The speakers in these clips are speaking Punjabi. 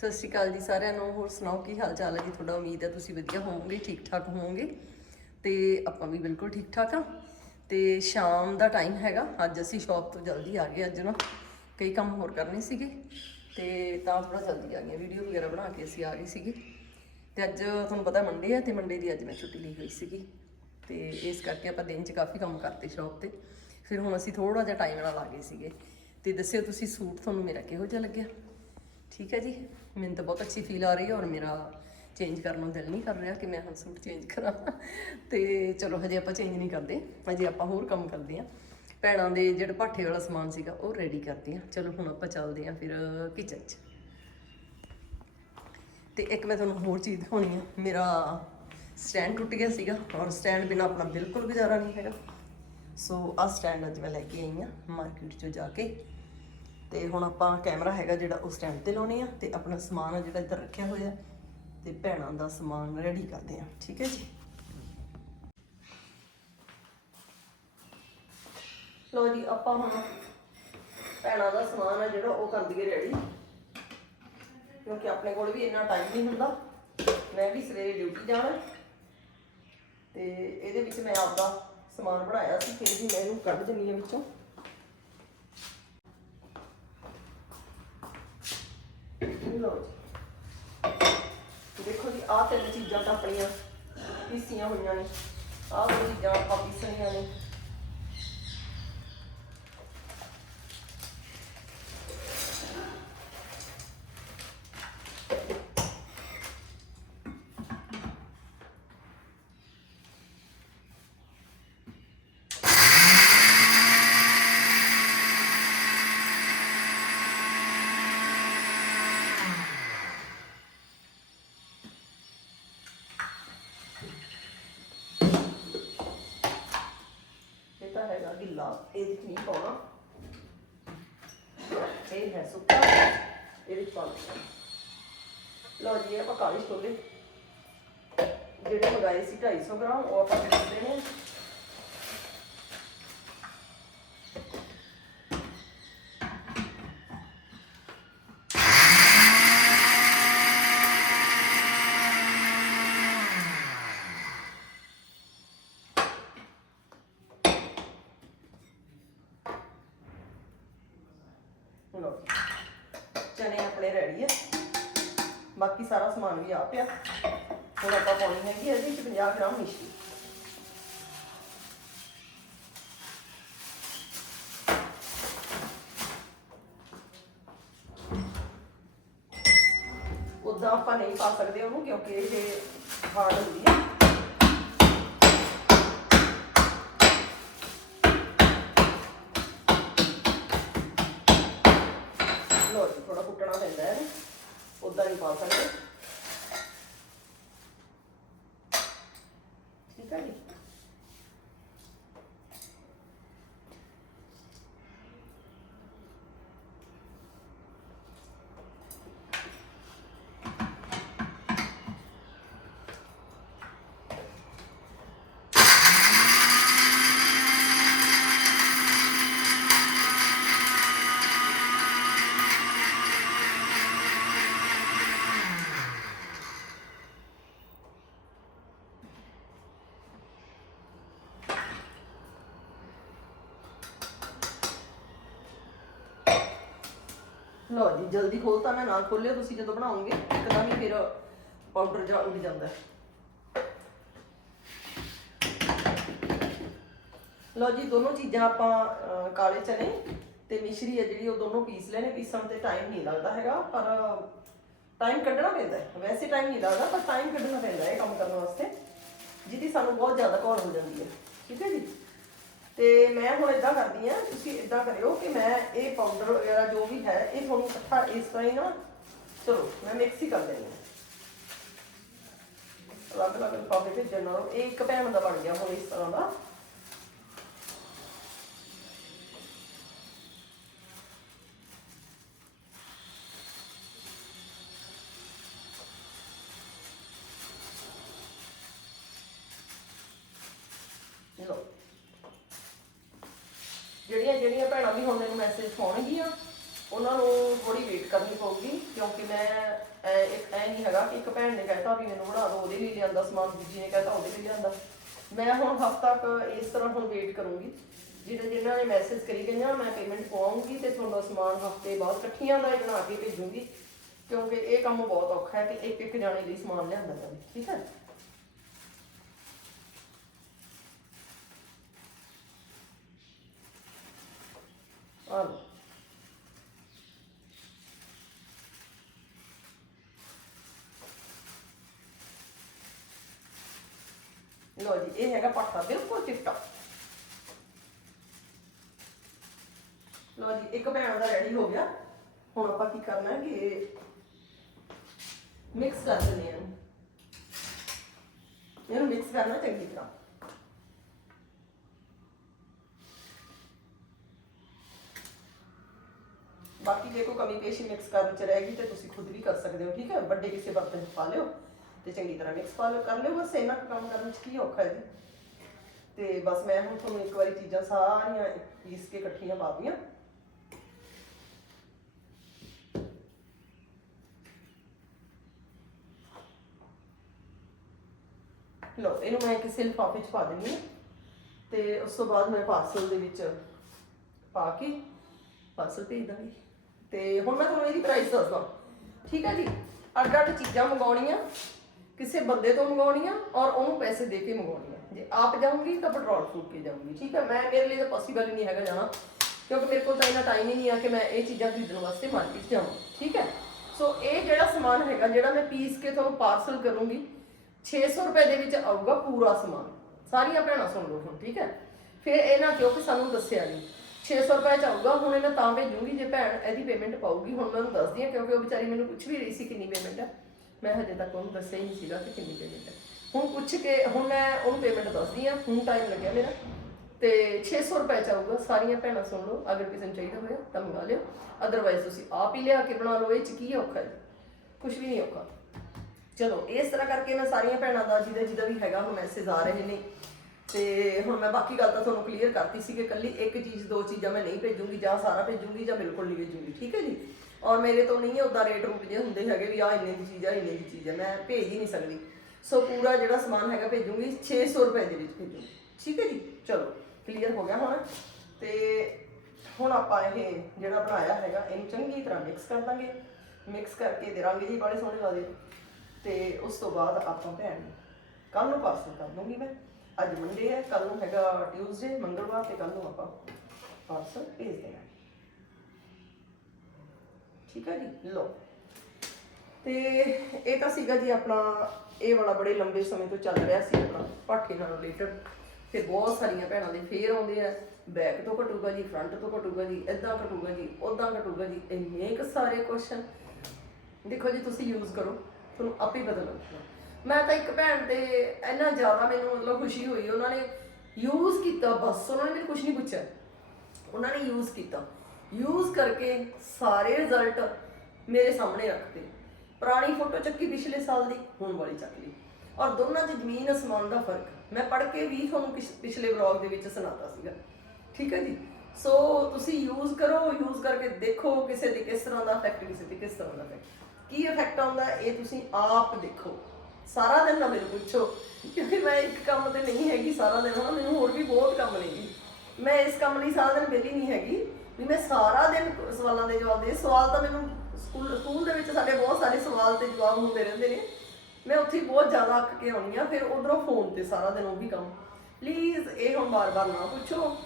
ਸਤਿ ਸ਼੍ਰੀ ਅਕਾਲ ਜੀ ਸਾਰਿਆਂ ਨੂੰ। ਹੋਰ ਸੁਣਾਓ, ਕੀ ਹਾਲ ਚਾਲ ਹੈ ਜੀ? ਤੁਹਾਡਾ ਉਮੀਦ ਹੈ ਤੁਸੀਂ ਵਧੀਆ ਹੋਵੋਗੇ ਠੀਕ ਠਾਕ ਹੋਵੋਗੇ? ਤੇ ਆਪਾਂ ਵੀ ਬਿਲਕੁਲ ਠੀਕ ਠਾਕ ਆ ਤੇ ਸ਼ਾਮ ਦਾ ਟਾਈਮ ਹੈਗਾ। ਅੱਜ ਅਸੀਂ ਸ਼ਾਪ ਤੋਂ ਜਲਦੀ ਆ ਗਏ, ਅੱਜ ਨਾ ਕਈ ਕੰਮ ਹੋਰ ਕਰਨੇ ਸੀਗੇ। ਤੇ ਤਾਂ ਥੋੜਾ ਜਲਦੀ ਆ ਗਏ ਵੀਡੀਓ ਵਗੈਰਾ ਬਣਾ ਕੇ ਅਸੀਂ ਆ ਗਏ ਸੀਗੇ। ਤੇ ਅੱਜ ਤੁਹਾਨੂੰ ਪਤਾ ਮੰਡੇ ਆ ਤੇ ਮੰਡੇ ਦੀ ਅੱਜ ਮੈਂ ਛੁੱਟੀ ਲਈ ਹੋਈ ਸੀਗੀ। ਤੇ ਇਸ ਕਰਕੇ ਆਪਾਂ ਦਿਨ 'ਚ ਕਾਫੀ ਕੰਮ ਕਰਤੇ ਸ਼ਾਪ ਤੇ। ਫਿਰ ਹੁਣ ਅਸੀਂ ਥੋੜਾ ਜਿਹਾ ਟਾਈਮ ਨਾਲ ਆ ਗਏ ਸੀਗੇ। ਤੇ ਦੱਸਿਓ ਤੁਸੀਂ ਸੂਟ ਤੁਹਾਨੂੰ ਮੇਰਾ ਕਿਹੋ ਜਿਹਾ ਲੱਗਿਆ? ਠੀਕ ਹੈ ਜੀ? ਮੈਨੂੰ ਤਾਂ ਬਹੁਤ ਅੱਛੀ ਫੀਲ ਆ ਰਹੀ ਹੈ ਔਰ ਮੇਰਾ ਚੇਂਜ ਕਰਨ ਨੂੰ ਦਿਲ ਨਹੀਂ ਕਰ ਰਿਹਾ ਕਿ ਮੈਂ ਹੁਣ ਸੂਟ ਚੇਂਜ ਕਰਾਂ। ਤੇ ਚਲੋ ਹਜੇ ਆਪਾਂ ਚੇਂਜ ਨਹੀਂ ਕਰਦੇ, ਹਜੇ ਆਪਾਂ ਹੋਰ ਕੰਮ ਕਰਦੇ ਹਾਂ। ਭੈਣਾਂ ਦੇ ਜਿਹੜਾ ਪਾਠੇ ਵਾਲਾ ਸਮਾਨ ਸੀਗਾ, ਉਹ ਰੈਡੀ ਕਰਦੇ ਹਾਂ। ਚਲੋ ਹੁਣ ਆਪਾਂ ਚੱਲਦੇ ਹਾਂ ਫਿਰ ਕਿਚਨ 'ਚ। ਤੇ ਇੱਕ ਮੈਂ ਤੁਹਾਨੂੰ ਹੋਰ ਚੀਜ਼ ਦਿਖਾਉਣੀ ਆ। ਮੇਰਾ ਸਟੈਂਡ ਟੁੱਟ ਗਿਆ ਸੀਗਾ ਔਰ ਸਟੈਂਡ ਬਿਨਾ ਆਪਣਾ ਬਿਲਕੁਲ ਗੁਜ਼ਾਰਾ ਨਹੀਂ ਹੈਗਾ। ਸੋ ਆ ਸਟੈਂਡ ਅੱਜ ਮੈਂ ਲੈ ਕੇ ਆਈ ਆ ਮਾਰਕੀਟ 'ਚੋਂ ਜਾ ਕੇ। ਤੇ ਹੁਣ ਆਪਾਂ ਕੈਮਰਾ ਹੈਗਾ ਜਿਹੜਾ ਉਹ ਸਟੈਂਡ ਤੇ ਲਾਉਣੇ ਆ ਤੇ ਆਪਣਾ ਸਮਾਨ ਆ ਜਿਹੜਾ ਇੱਧਰ ਰੱਖਿਆ ਹੋਇਆ ਤੇ ਭੈਣਾਂ ਦਾ ਸਮਾਨ ਰੈਡੀ ਕਰਦੇ ਆ, ਠੀਕ ਹੈ ਜੀ? ਲੋ ਜੀ, ਆਪਾਂ ਹੁਣ ਭੈਣਾਂ ਦਾ ਸਮਾਨ ਆ ਜਿਹੜਾ ਉਹ ਕਰ ਦਈਏ ਰੈਡੀ ਕਿਉਂਕਿ ਆਪਣੇ ਕੋਲ ਵੀ ਇੰਨਾ ਟਾਈਮ ਨਹੀਂ ਹੁੰਦਾ। ਮੈਂ ਵੀ ਸਵੇਰੇ ਡਿਊਟੀ ਜਾਣਾ। ਤੇ ਇਹਦੇ ਵਿੱਚ ਮੈਂ ਆਪਦਾ ਸਮਾਨ ਬਣਾਇਆ ਸੀ, ਫਿਰ ਵੀ ਮੈਂ ਇਹਨੂੰ ਕੱਢ ਦਿੰਨੀ ਆ ਵਿੱਚੋਂ। ਲਓ ਜੀ। ਦੇਖੋ ਜੀ, ਆਹ ਤਿੰਨ ਚੀਜ਼ਾਂ ਤਾਂ ਆਪਣੀਆਂ ਪੀਸੀਆਂ ਹੋਈਆਂ ਨੇ। ਆਹ ਦੋ ਚੀਜ਼ਾਂ ਆਪਾਂ ਪੀਸਣੀਆਂ ਨੇ ਇਹ ਤਾਂ ਹੈਗਾ ਗਿੱਲਾ ਇਹ ਵਿੱਚ ਨਹੀਂ ਪਾਉਣਾ ਇਹ ਹੈ ਸੁੱਕਾ ਇਹ ਵਿੱਚ ਪਾ ਦਿੰਦੇ ਲਓ ਜੀ ਆਪਾਂ ਕਾਲੀ ਛੋਲੇ ਜਿਹੜੇ ਮੰਗਾਏ ਸੀ 250 ਗ੍ਰਾਮ ਉਹ ਆਪਾਂ ਕੱਢਦੇ ਨੇ ਲਓ ਜੀ। ਚਨੇ ਆਪਣੇ ਰੈਡੀ ਆ। ਬਾਕੀ ਸਾਰਾ ਸਮਾਨ ਵੀ ਆ। ਪਿਆ ਹੁਣ ਆਪਾਂ ਪਾਉਣੀ ਹੈਗੀ ਹੈ ਇਹਦੇ ਵਿੱਚ 50 ਗ੍ਰਾਮ ਮਿਸ਼ਰੀ। ਉਦਾਂ ਆਪਾਂ ਨਹੀਂ ਪਾ ਸਕਦੇ ਉਹਨੂੰ ਕਿਉਂਕਿ ਇਹ ਹਾਰਡ ਹੁੰਦੀ ਹੈ ਲੋ ਜੀ ਥੋੜਾ ਕੁੱਟਣਾ ਪੈਂਦਾ ਹੈ ਉਦਾਂ ਨਹੀਂ ਪਾ ਸਕਦੇ। ਠੀਕ ਹੈ ਜੀ। ਲੋ ਜੀ, ਜਲਦੀ ਖੋਲ ਤਾਂ ਮੈਂ ਨਾ ਖੋਲਿਓ ਤੁਸੀਂ ਜਦੋਂ ਬਣਾਓਗੇ ਇੱਕਦਮ ਹੀ ਫਿਰ ਪਾਊਡਰ ਜਾ ਉੱਡ ਜਾਂਦਾ ਲੋ ਜੀ, ਦੋਨੋਂ ਚੀਜ਼ਾਂ ਆਪਾਂ ਕਾਲੇ ਚਨੇ ਤੇ ਮਿਸ਼ਰੀ ਹੈ ਜਿਹੜੀ, ਉਹ ਦੋਨੋਂ ਪੀਸ ਲੈਣੇ, ਪੀਸਣ ਤੇ ਟਾਈਮ ਨਹੀਂ ਲੱਗਦਾ ਹੈਗਾ, ਪਰ ਟਾਈਮ ਕੱਢਣਾ ਪੈਂਦਾ ਵੈਸੇ ਟਾਈਮ ਨਹੀਂ ਲੱਗਦਾ, ਪਰ ਟਾਈਮ ਕੱਢਣਾ ਪੈਂਦਾ ਇਹ ਕੰਮ ਕਰਨ ਵਾਸਤੇ, ਜਿਹਦੀ ਸਾਨੂੰ ਬਹੁਤ ਜ਼ਿਆਦਾ ਘੋਲ ਹੋ ਜਾਂਦੀ ਹੈ। ਠੀਕ ਹੈ ਜੀ? ਤੇ ਮੈਂ ਹੁਣ ਇਦਾਂ ਕਰਦੀ ਆ ਤੁਸੀਂ ਇਦਾਂ ਕਰਿਓ ਕਿ ਮੈਂ ਇਹ ਪਾਊਡਰ ਵਗੈਰਾ ਜੋ ਵੀ ਹੈ, ਇਹ ਤੁਹਾਨੂੰ ਇਕੱਠਾ ਇਸ ਤਰ੍ਹਾਂ ਹੀ ਨਾ ਚਲੋ, ਮੈਂ ਮਿਕਸ ਹੀ ਕਰ ਦੇਣੀ ਹਾਂ। ਅਲੱਗ ਅਲੱਗ ਲਿਫਾਫੇ ਭੇਜਣ ਨਾਲੋਂ, ਇਹ ਇੱਕ ਭੈਣ ਦਾ ਬਣ ਗਿਆ ਹੁਣ ਇਸ ਤਰ੍ਹਾਂ ਦਾ। ਵੀ ਹੁਣ ਮੈਨੂੰ ਮੈਸੇਜ ਪਾਉਣਗੀਆਂ ਉਹਨਾਂ ਨੂੰ ਥੋੜੀ ਵੇਟ ਕਰਨੀ ਪਊਗੀ, ਕਿਉਂਕਿ ਮੈਂ ਐ ਇੱਕ ਐ ਨਹੀਂ ਹੈਗਾ ਕਿ ਇੱਕ ਭੈਣ ਨੇ ਕਹਿਤਾ ਵੀ ਮੈਨੂੰ ਬਣਾ ਦਿਓ ਉਹਦੇ ਲਈ ਲਿਆਂਦਾ ਸਮਾਨ, ਦੂਜੀ ਨੇ ਕਹਿਤਾ ਉਹਦੇ ਲਈ ਲਿਆਂਦਾ। ਮੈਂ ਹੁਣ ਹਫ਼ਤਾ ਤੱਕ ਇਸ ਤਰ੍ਹਾਂ ਹੁਣ ਵੇਟ ਕਰੂੰਗੀ। ਜਿਹੜੇ ਜਿਨ੍ਹਾਂ ਨੇ ਮੈਸੇਜ ਕਰੀ ਗਈਆਂ, ਮੈਂ ਪੇਮੈਂਟ ਪਵਾਉਂਗੀ ਤੇ ਤੁਹਾਡਾ ਸਮਾਨ ਹਫ਼ਤੇ ਬਾਅਦ ਇਕੱਠੀਆਂ ਦਾ ਹੀ ਬਣਾ ਕੇ ਭੇਜੂੰਗੀ। ਕਿਉਂਕਿ ਇਹ ਕੰਮ ਬਹੁਤ ਔਖਾ ਹੈ ਕਿ ਇੱਕ ਇੱਕ ਜਾਣੇ ਲਈ ਸਮਾਨ ਲਿਆਂਦਾ ਜਾਵੇ, ਠੀਕ ਹੈ? ਆ ਲਓ। ਲੋ ਜੀ, ਇਹ ਹੈਗਾ ਪੱਤਾ ਬਿਲਕੁਲ ਚਿੱਟਾ। ਲੋ ਜੀ, ਇੱਕ ਭੈਣ ਦਾ ਰੈਡੀ ਹੋ ਗਿਆ। ਹੁਣ ਆਪਾਂ ਕੀ ਕਰਨਾ ਹੈ ਕਿ ਮਿਕਸ ਕਰ ਦਿੰਦੇ ਹਾਂ। ਇਹਨੂੰ। ਇਹਨੂੰ ਮਿਕਸ ਕਰਨਾ ਚੰਗੀ ਤਰ੍ਹਾਂ। ਬਾਕੀ ਜੇ ਕੋਈ ਕਮੀ ਪੇਸ਼ੀ ਮਿਕਸ ਕਰਨ ਚ ਰਹੇਗੀ ਤੇ ਤੁਸੀਂ ਖੁਦ ਵੀ ਕਰ ਸਕਦੇ ਹੋ, ਠੀਕ ਹੈ? ਵੱਡੇ ਕਿਸੇ ਬਰਤਨ 'ਚ ਪਾ ਲਿਓ ਤੇ ਚੰਗੀ ਤਰ੍ਹਾਂ ਮਿਕਸ ਪਾ ਲਿਓ, ਕਰ ਲਿਓ, ਬਸ ਇੰਨਾ ਕੰਮ ਕਰਨ ਚ ਕੀ ਔਖਾ ਹੈ ਜੀ। ਤੇ ਬਸ ਮੈਂ ਹੁਣ ਤੁਹਾਨੂੰ ਇੱਕ ਵਾਰੀ ਚੀਜ਼ਾਂ ਸਾਰੀਆਂ ਪੀਸ ਕੇ ਇਕੱਠੀਆਂ ਪਾ ਦਈਆਂ। ਲਓ, ਇਹਨੂੰ ਮੈਂ ਕਿਸੇ ਲਿਫਾਫੇ 'ਚ ਪਾ ਦਿੰਦੀ ਹਾਂ ਤੇ ਉਸ ਤੋਂ ਬਾਅਦ ਮੈਂ ਪਾਰਸਲ ਦੇ ਵਿੱਚ ਪਾ ਕੇ ਪਾਰਸਲ ਭੇਜ ਦਾਂਗੀ। ਤੇ ਹੁਣ ਮੈਂ ਤੁਹਾਨੂੰ ਇਹਦੀ ਪ੍ਰਾਈਸ ਦੱਸਦਾ। ਠੀਕ ਹੈ ਜੀ? ਅੱਡ ਅੱਡ ਚੀਜ਼ਾਂ ਮੰਗਾਉਣੀਆਂ, ਕਿਸੇ ਬੰਦੇ ਤੋਂ ਮੰਗਾਉਣੀਆਂ ਔਰ ਉਹਨੂੰ ਪੈਸੇ ਦੇ ਕੇ ਮੰਗਾਉਣੀਆਂ। ਜੇ ਆਪ ਜਾਊਂਗੀ ਤਾਂ ਪੈਟਰੋਲ ਫੂਕ ਕੇ ਜਾਊਂਗੀ, ਠੀਕ ਹੈ? ਮੈਂ ਮੇਰੇ ਲਈ ਤਾਂ ਪੋਸੀਬਲ ਹੀ ਨਹੀਂ ਹੈਗਾ ਜਾਣਾ, ਕਿਉਂਕਿ ਮੇਰੇ ਕੋਲ ਤਾਂ ਇੰਨਾ ਟਾਈਮ ਹੀ ਨਹੀਂ ਆ ਕਿ ਮੈਂ ਇਹ ਚੀਜ਼ਾਂ ਖਰੀਦਣ ਵਾਸਤੇ ਮਾਰਕੀਟ ਜਾਵਾਂ, ਠੀਕ ਹੈ? ਸੋ ਇਹ ਜਿਹੜਾ ਸਮਾਨ ਹੈਗਾ, ਜਿਹੜਾ ਮੈਂ ਪੀਸ ਕੇ ਤੁਹਾਨੂੰ ਪਾਰਸਲ ਕਰੂੰਗੀ 600 ਰੁਪਏ ਦੇ ਵਿੱਚ ਆਊਗਾ ਪੂਰਾ ਸਮਾਨ। ਸਾਰੀਆਂ ਭੈਣਾਂ ਸੁਣ ਲਓ ਹੁਣ, ਠੀਕ ਹੈ? ਫਿਰ ਇਹ ਨਾ ਕਿਉਂਕਿ ਸਾਨੂੰ ਦੱਸਿਆ ਨਹੀਂ 600 ਰੁਪਏ ਚ ਆਊਗਾ ਹੁਣ ਇਹ ਮੈਂ ਤਾਂ ਭੇਜੂੰਗੀ, ਜੇ ਭੈਣ ਇਹਦੀ ਪੇਮੈਂਟ ਪਾਊਗੀ, ਹੁਣ ਮੈਂ ਉਹਨੂੰ ਦੱਸਦੀ ਹਾਂ, ਕਿਉਂਕਿ ਉਹ ਵਿਚਾਰੀ ਮੈਨੂੰ ਪੁੱਛ ਵੀ ਰਹੀ ਸੀ ਕਿੰਨੀ ਪੇਮੈਂਟ ਹੈ ਮੈਂ ਹਜੇ ਤੱਕ ਉਹਨੂੰ ਦੱਸਿਆ ਹੀ ਨਹੀਂ ਸੀਗਾ ਕਿ ਕਿੰਨੀ ਪੇਮੈਂਟ ਹੈ ਹੁਣ ਪੁੱਛ ਕੇ, ਹੁਣ ਮੈਂ ਉਹਨੂੰ ਪੇਮੈਂਟ ਦੱਸਦੀ ਹਾਂ, ਹੁਣ ਟਾਈਮ ਲੱਗਿਆ ਮੇਰਾ। ਤੇ 600 ਰੁਪਏ ਚ ਆਊਗਾ ਸਾਰੀਆਂ ਭੈਣਾਂ ਸੁਣ ਲਓ, ਅਗਰ ਕਿਸੇ ਨੂੰ ਚਾਹੀਦਾ ਹੋਇਆ ਤਾਂ ਮੰਗਾ ਲਿਓ। ਅਦਰਵਾਈਜ਼ ਤੁਸੀਂ ਆਪ ਹੀ ਲਿਆ ਕੇ ਬਣਾ ਲਓ, ਇਹ ਚ ਕੀ ਔਖਾ ਹੈ? ਕੁਝ ਵੀ ਨਹੀਂ ਔਖਾ। ਚਲੋ, ਇਸ ਤਰ੍ਹਾਂ ਕਰਕੇ ਮੈਂ ਸਾਰੀਆਂ ਭੈਣਾਂ ਦਾ, ਜਿਹਦਾ ਜਿਹਦਾ ਵੀ ਹੈਗਾ ਉਹ ਮੈਸੇਜ ਆ ਰਹੇ ਨੇ। ਤੇ ਹੁਣ ਮੈਂ ਬਾਕੀ ਗੱਲ ਤਾਂ ਤੁਹਾਨੂੰ ਕਲੀਅਰ ਕਰਤੀ ਸੀ ਕਿ ਕੱਲੀ ਇੱਕ ਚੀਜ਼, ਦੋ ਚੀਜ਼ਾਂ ਮੈਂ ਨਹੀਂ ਭੇਜੂੰਗੀ, ਜਾਂ ਸਾਰਾ ਭੇਜੂੰਗੀ ਜਾਂ ਬਿਲਕੁਲ ਨਹੀਂ ਭੇਜੂੰਗੀ, ਠੀਕ ਹੈ ਜੀ? ਔਰ ਮੇਰੇ ਤੋਂ ਨਹੀਂ ਉਦਾਂ ਰੇਟ ਰੂਪ ਜੇ ਹੁੰਦੇ ਹੈਗੇ ਵੀ ਆ ਇੰਨੇ ਦੀ ਚੀਜ਼ ਆ, ਇੰਨੇ ਦੀ ਚੀਜ਼ ਆ, ਮੈਂ ਭੇਜ ਹੀ ਨਹੀਂ ਸਕਦੀ। ਸੋ ਪੂਰਾ ਜਿਹੜਾ ਸਮਾਨ ਹੈਗਾ ਭੇਜੂੰਗੀ 600 ਰੁਪਏ ਦੇ ਵਿੱਚ ਭੇਜੂੰਗੀ, ਠੀਕ ਹੈ ਜੀ? ਚਲੋ ਕਲੀਅਰ ਹੋ ਗਿਆ ਹੁਣ। ਤੇ ਹੁਣ ਆਪਾਂ ਇਹ ਜਿਹੜਾ ਬਣਾਇਆ ਹੈਗਾ, ਇਹਨੂੰ ਚੰਗੀ ਤਰ੍ਹਾਂ ਮਿਕਸ ਕਰ ਦਾਂਗੇ। ਮਿਕਸ ਕਰਕੇ ਦੇ ਰੰਗ ਜੀ, ਬੜੇ ਸੋਹਣੇ ਲੱਗਦੇ। ਤੇ ਉਸ ਤੋਂ ਬਾਅਦ ਆਪਾਂ ਭੈਣ ਕੱਲ ਨੂੰ ਪਾਰਸਲ ਕਰ ਦੂੰਗੀ ਮੈਂ। ਅੱਜ ਮੰਡੇ ਹੈ ਕੱਲ ਨੂੰ ਹੈਗਾ ਟਿਊਜ਼ਡੇ ਮੰਗਲਵਾਰ ਤੇ ਕੱਲ ਨੂੰ ਆਪਾਂ ਪਾਰਸਲ ਭੇਜ ਦੇਣਾ। ਠੀਕ ਹੈ ਜੀ? ਲੋ ਤੇ ਇਹ ਤਾਂ ਸੀਗਾ ਜੀ ਆਪਣਾ, ਇਹ ਵਾਲਾ ਬੜੇ ਲੰਬੇ ਸਮੇਂ ਤੋਂ ਚੱਲ ਰਿਹਾ ਸੀ ਆਪਣਾ, ਪਾਠੇ ਨਾਲ ਰਿਲੇਟਡ ਤੇ ਬਹੁਤ ਸਾਰੀਆਂ ਭੈਣਾਂ ਦੇ ਫੇਰ ਆਉਂਦੇ ਆ। ਬੈਕ ਤੋਂ ਘਟੂਗਾ ਜੀ ਫਰੰਟ ਤੋਂ ਘਟੂਗਾ ਜੀ ਇਦਾਂ ਘਟੂਗਾ ਜੀ ਉਦਾਂ ਘਟੂਗਾ ਜੀ, ਇੰਨੇ ਕੁ ਸਾਰੇ ਕੁਐਸਚਨ ਦੇਖੋ ਜੀ, ਤੁਸੀਂ ਯੂਜ਼ ਕਰੋ, ਤੁਹਾਨੂੰ ਆਪੇ ਪਤਾ ਲੱਗੇਗਾ। ਮੈਂ ਤਾਂ ਇੱਕ ਭੈਣ ਤੇ ਇੰਨਾ ਜ਼ਿਆਦਾ ਮੈਨੂੰ ਮਤਲਬ ਖੁਸ਼ੀ ਹੋਈ, ਉਹਨਾਂ ਨੇ ਯੂਜ਼ ਕੀਤਾ ਬਸ, ਉਹਨਾਂ ਨੇ ਮੈਨੂੰ ਕੁਝ ਨਹੀਂ ਪੁੱਛਿਆ। ਉਹਨਾਂ ਨੇ ਯੂਜ਼ ਕੀਤਾ। ਯੂਜ਼ ਕਰਕੇ ਸਾਰੇ ਰਿਜ਼ਲਟ ਮੇਰੇ ਸਾਹਮਣੇ ਰੱਖਤੇ ਪੁਰਾਣੀ ਫੋਟੋ ਚੱਕੀ ਪਿਛਲੇ ਸਾਲ ਦੀ, ਹੁਣ ਵਾਲੀ ਚੱਕ ਲਈ। ਔਰ ਦੋਨਾਂ 'ਚ ਜ਼ਮੀਨ ਅਸਮਾਨ ਦਾ ਫ਼ਰਕ। ਮੈਂ ਪੜ੍ਹ ਕੇ ਵੀ ਤੁਹਾਨੂੰ ਪਿਛ- ਪਿਛਲੇ ਵਲੌਗ ਦੇ ਵਿੱਚ ਸੁਣਾਤਾ ਸੀਗਾ। ਠੀਕ ਹੈ ਜੀ? ਸੋ ਤੁਸੀਂ ਯੂਜ਼ ਕਰੋ ਯੂਜ਼ ਕਰਕੇ ਦੇਖੋ ਕਿਸੇ ਤੇ ਕਿਸ ਤਰ੍ਹਾਂ ਦਾ ਇਫੈਕਟ ਕਿਸੇ ਤੇ ਕਿਸ ਤਰ੍ਹਾਂ ਦਾ ਇਫੈਕਟ ਕੀ ਇਫੈਕਟ ਆਉਂਦਾ? ਇਹ ਤੁਸੀਂ ਆਪ ਦੇਖੋ। ਸਾਰਾ ਦਿਨ ਨਾ ਮੈਨੂੰ ਪੁੱਛੋ। ਕਿਉਂਕਿ ਮੈਂ ਇੱਕ ਕੰਮ ਤੇ ਨਹੀਂ ਹੈਗੀ ਸਾਰਾ ਦਿਨ, ਹਨਾ? ਮੈਨੂੰ ਹੋਰ ਵੀ ਬਹੁਤ ਕੰਮ ਨੇ ਜੀ। ਮੈਂ ਇਸ ਕੰਮ ਲਈ ਸਾਰਾ ਦਿਨ ਵਿਹਲੀ ਨਹੀਂ ਹੈਗੀ। ਵੀ ਮੈਂ ਸਾਰਾ ਦਿਨ ਸਵਾਲਾਂ ਦੇ ਜਵਾਬ ਦੇ ਸਵਾਲ ਤਾਂ ਮੈਨੂੰ ਸਕੂਲ ਸਕੂਲ ਦੇ ਵਿੱਚ ਸਾਡੇ ਬਹੁਤ ਸਾਰੇ ਸਵਾਲ ਤੇ ਜਵਾਬ ਹੁੰਦੇ ਰਹਿੰਦੇ ਨੇ। ਮੈਂ ਉੱਥੇ ਬਹੁਤ ਜ਼ਿਆਦਾ ਅੱਕ ਕੇ ਆਉਣੀ ਆ ਫਿਰ ਉਧਰੋਂ ਫੋਨ ਤੇ ਸਾਰਾ ਦਿਨ ਉਹ ਵੀ ਕੰਮ। ਪਲੀਜ਼ ਇਹ ਹੁਣ ਬਾਰ-ਬਾਰ ਨਾ ਪੁੱਛੋ।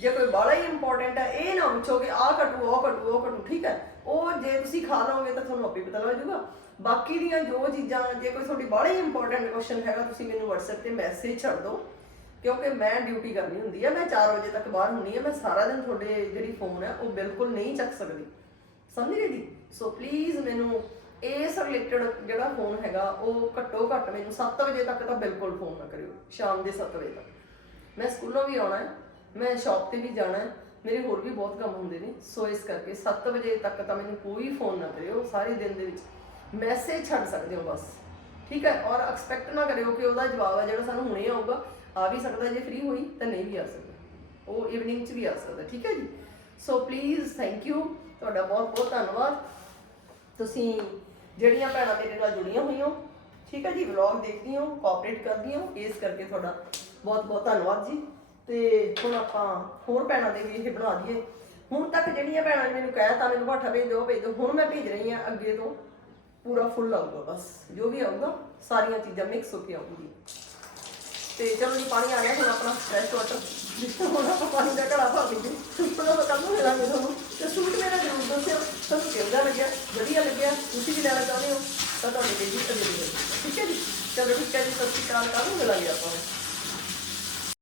ਜੇ ਕੋਈ ਬੜਾ ਹੀ ਇੰਪੋਰਟੈਂਟ ਹੈ, ਇਹ ਨਾ ਪੁੱਛੋ ਕਿ ਆਹ ਘਟੂ, ਉਹ ਘਟੂ ਉਹ ਘਟੂ, ਠੀਕ ਹੈ? ਉਹ ਜੇ ਤੁਸੀਂ ਖਾ ਲਓਗੇ ਤਾਂ ਤੁਹਾਨੂੰ ਆਪੇ ਪਤਾ ਲੱਗ ਜਾਊਗਾ। ਬਾਕੀ ਦੀਆਂ ਜੋ ਚੀਜ਼ਾਂ, ਜੇ ਕੋਈ ਤੁਹਾਡੀ ਬੜਾ ਇੰਪੋਰਟੈਂਟ ਕੁਐਸਚਨ ਹੈਗਾ, ਤੁਸੀਂ ਮੈਨੂੰ WhatsApp ਤੇ ਮੈਸੇਜ ਛੱਡ ਦਿਓ, ਕਿਉਂਕਿ ਮੈਂ ਡਿਊਟੀ ਕਰਨੀ ਹੁੰਦੀ ਹੈ ਮੈਂ 4 ਵਜੇ ਤੱਕ ਬਾਹਰ ਹੁੰਨੀ ਹੈ ਮੈਂ ਸਾਰਾ ਦਿਨ ਤੁਹਾਡੇ ਜਿਹੜੀ ਫੋਨ ਹੈ ਉਹ ਬਿਲਕੁਲ ਨਹੀਂ ਚੱਕ ਸਕਦੀ। ਸਮਝ ਗਏ ਜੀ? ਸੋ ਪਲੀਜ਼ ਮੈਨੂੰ ਇਸ ਰਿਲੇਟਡ ਜਿਹੜਾ ਫੋਨ ਹੈਗਾ, ਉਹ ਘੱਟੋ ਘੱਟ ਮੈਨੂੰ 7 ਵਜੇ ਤੱਕ ਤਾਂ ਬਿਲਕੁਲ ਫੋਨ ਨਾ ਕਰਿਓ, ਸ਼ਾਮ ਦੇ 7 ਵਜੇ ਤੱਕ। ਮੈਂ ਸਕੂਲੋਂ ਵੀ ਆਉਣਾ ਹੈ, ਮੈਂ ਸ਼ਾਪ ਤੇ ਵੀ ਜਾਣਾ ਹੈ, ਮੇਰੇ ਹੋਰ ਵੀ ਬਹੁਤ ਕੰਮ ਹੁੰਦੇ ਨੇ ਸੋ ਇਸ ਕਰਕੇ 7 ਵਜੇ ਤੱਕ ਤਾਂ ਮੈਨੂੰ ਕੋਈ ਫੋਨ ਨਾ ਕਰਿਓ, ਸਾਰੇ ਦਿਨ ਦੇ ਵਿੱਚ। ਮੈਸੇਜ ਛੱਡ ਸਕਦੇ ਹੋ ਬਸ। ਠੀਕ ਹੈ? ਔਰ ਐਕਸਪੈਕਟ ਨਾ ਕਰਿਓ ਕਿ ਉਹਦਾ ਜਵਾਬ ਹੈ ਜਿਹੜਾ ਸਾਨੂੰ ਹੁਣੇ ਆਊਗਾ। ਆ ਵੀ ਸਕਦਾ, ਜੇ ਫ੍ਰੀ ਹੋਈ ਤਾਂ ਨਹੀਂ ਵੀ ਆ ਸਕਦਾ। ਉਹ ਈਵਨਿੰਗ 'ਚ ਵੀ ਆ ਸਕਦਾ, ਠੀਕ ਹੈ ਜੀ? ਸੋ ਪਲੀਜ਼ ਥੈਂਕ ਯੂ ਤੁਹਾਡਾ ਬਹੁਤ ਬਹੁਤ ਧੰਨਵਾਦ। ਤੁਸੀਂ ਜਿਹੜੀਆਂ ਭੈਣਾਂ ਮੇਰੇ ਨਾਲ ਜੁੜੀਆਂ ਹੋਈਆਂ, ਠੀਕ ਹੈ ਜੀ? ਵਲੌਗ ਦੇਖਦੀ ਹੋ ਕੋਆਪਰੇਟ ਕਰਦੀ ਹੋ, ਇਸ ਕਰਕੇ ਤੁਹਾਡਾ ਬਹੁਤ ਬਹੁਤ ਧੰਨਵਾਦ ਜੀ। ਤੇ ਹੁਣ ਆਪਾਂ ਹੋਰ ਭੈਣਾਂ ਦੇ ਵੀ ਇਹ ਬਣਾ ਦਈਏ। ਹੁਣ ਤੱਕ ਜਿਹੜੀਆਂ ਭੈਣਾਂ ਨੇ ਮੈਨੂੰ ਕਹਿਤਾ, ਮੈਨੂੰ ਭਾਠਾ ਭੇਜ ਦਿਓ ਭੇਜ ਦਿਓ। ਹੁਣ ਮੈਂ ਭੇਜ ਰਹੀ ਹਾਂ ਅੱਗੇ ਤੋਂ। ਪੂਰਾ ਫੁੱਲ ਆਊਗਾ ਬਸ। ਜੋ ਵੀ ਆਊਗਾ, ਸਾਰੀਆਂ ਚੀਜ਼ਾਂ ਮਿਕਸ ਹੋ ਕੇ ਆਊਗੀ। ਤੇ ਚਲੋ ਜੀ, ਪਾਣੀ ਆ ਗਿਆ, ਹੁਣ ਆਪਣਾ ਫਰੈਸ਼ ਵਾਟਰ ਹੁਣ, ਆਪਾਂ ਪਾਣੀ ਦਾ ਘੜਾ ਭਰ ਲਈਏ। ਹੁਣ ਆਪਾਂ ਕੱਲ ਨੂੰ ਮਿਲਾਂਗੇ ਤੁਹਾਨੂੰ। ਤੇ ਸੂਟ ਮੇਰਾ ਜ਼ਰੂਰ ਦੱਸਿਓ। ਤੁਹਾਨੂੰ ਕਿਹਦਾ ਲੱਗਿਆ? ਵਧੀਆ ਲੱਗਿਆ? ਤੁਸੀਂ ਵੀ ਲੈਣਾ ਚਾਹੁੰਦੇ ਹੋ? ਤਾਂ ਤੁਹਾਡੇ ਲਈ ਵੀ ਅਵੇਲੇਬਲ ਠੀਕ ਹੈ ਜੀ? ਚਲੋ ਠੀਕ ਹੈ ਜੀ, ਸਤਿ ਸ਼੍ਰੀ ਅਕਾਲ। ਕੱਲ ਨੂੰ ਮਿਲਾਂਗੇ ਆਪਾਂ।